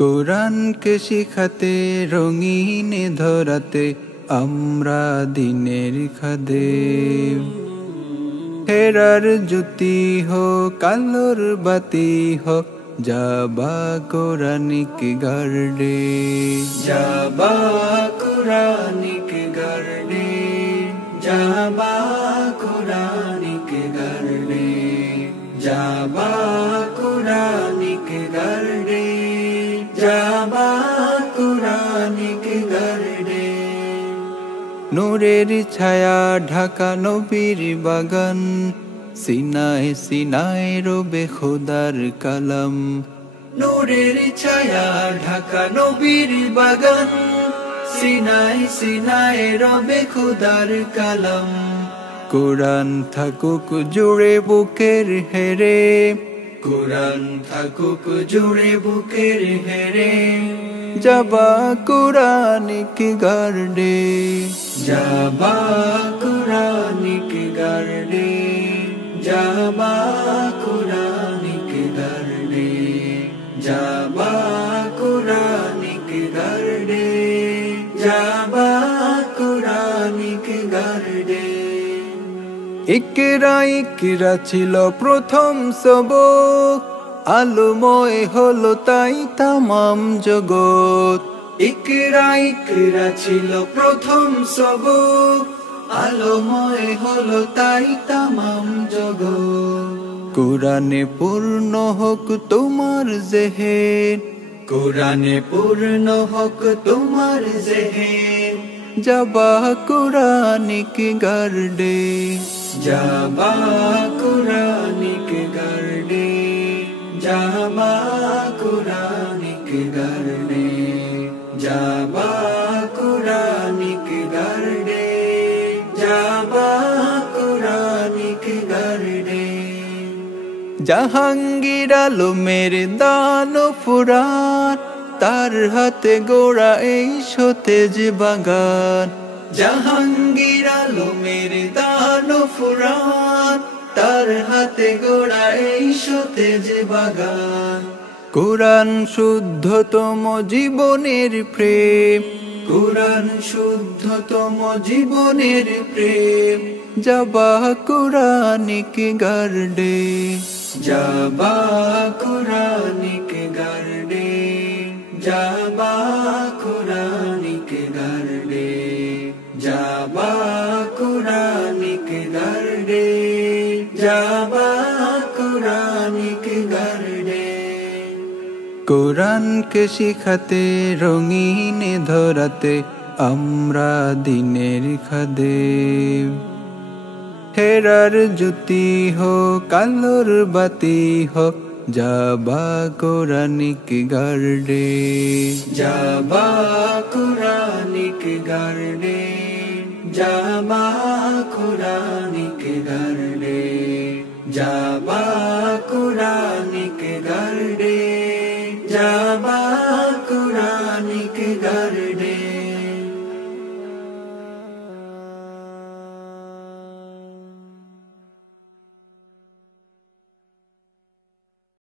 কোরআনকে শিখাতে রঙিন ধরাতে আমরা দিনের খাদেম। হেরার জ্যোতি হোক আলোর বাতি হোক যাবা কোরআনিক গার্ডে, যাবা কোরআনিক গার্ডে, যাবা কোরআনিক গার্ডে, যাবা কোরআনিক গার্ডে, যাবা কোরআনিক গার্ডে। নূরের ছায়া ঢাকা নবীর বাগান, সিনায় সিনায় রবে খোদার কালাম। নূরের ছায়া ঢাকা নবীর বাগান, সিনায় সিনায় রবে খোদার কালাম। কোরআন থাকুক জুড়ে বুকের হেরে, কোরআন থাকুক জুড়ে বুকের হেরে, যাবা কোরআনিক গার্ডে, যাবা কোরআনিক গার্ডে, যাবা কোরআনিক গার্ডে, যাবা কোরআনিক গার্ডে, যাবা কোরআনিক গার্ডে। ইকরা ইকরা ছিল প্রথম সবক, আলোময় হলো তাই তামাম জগৎ। ইকরা ইকরা ছিল প্রথম সবক, আলোময় হলো তাই তামাম জগৎ। কোরআনে পূর্ণ হোক তোমার জেহেন, কোরআনে পূর্ণ হোক তোমার জেহেন, যাবা কোরআনিক গার্ডে, যাবা কোরআনিক গার্ডে, যাবা কোরআনিক গার্ডে, যাবা কোরআনিক গার্ডে, যাবা কোরআনিক গার্ডে। জাহাঙ্গীর আলমের দান ফুরাত, তার হাতে গোড়া এই সতেজ বাগান। জাহাঙ্গীর আলমের দান ফুরাত, তার হাতে গোড়া এই সতেজ বাগান। কোরআন শুদ্ধতম জীবনের প্রেম, কোরআন শুদ্ধতম জীবনের প্রেম, যাবা কোরআনিক গার্ডে, যাবা কোরআনিক গার্ডে, যাবা কোরআনিক গার্ডে, যাবা কোরআনিক গার্ডে, যাবা কোরআনিক গার্ডে। কোরআনকে শিখাতে রঙিন ধরাতে আমরা দিনের খাদেম। হেরার জ্যোতি হোক আলোর বাতি হোক যাবা কোরআনিক গার্ডে, যাবা কোরআনিক গার্ডে, যাবা কোরআনিক গার্ডে, যাবা কোরআন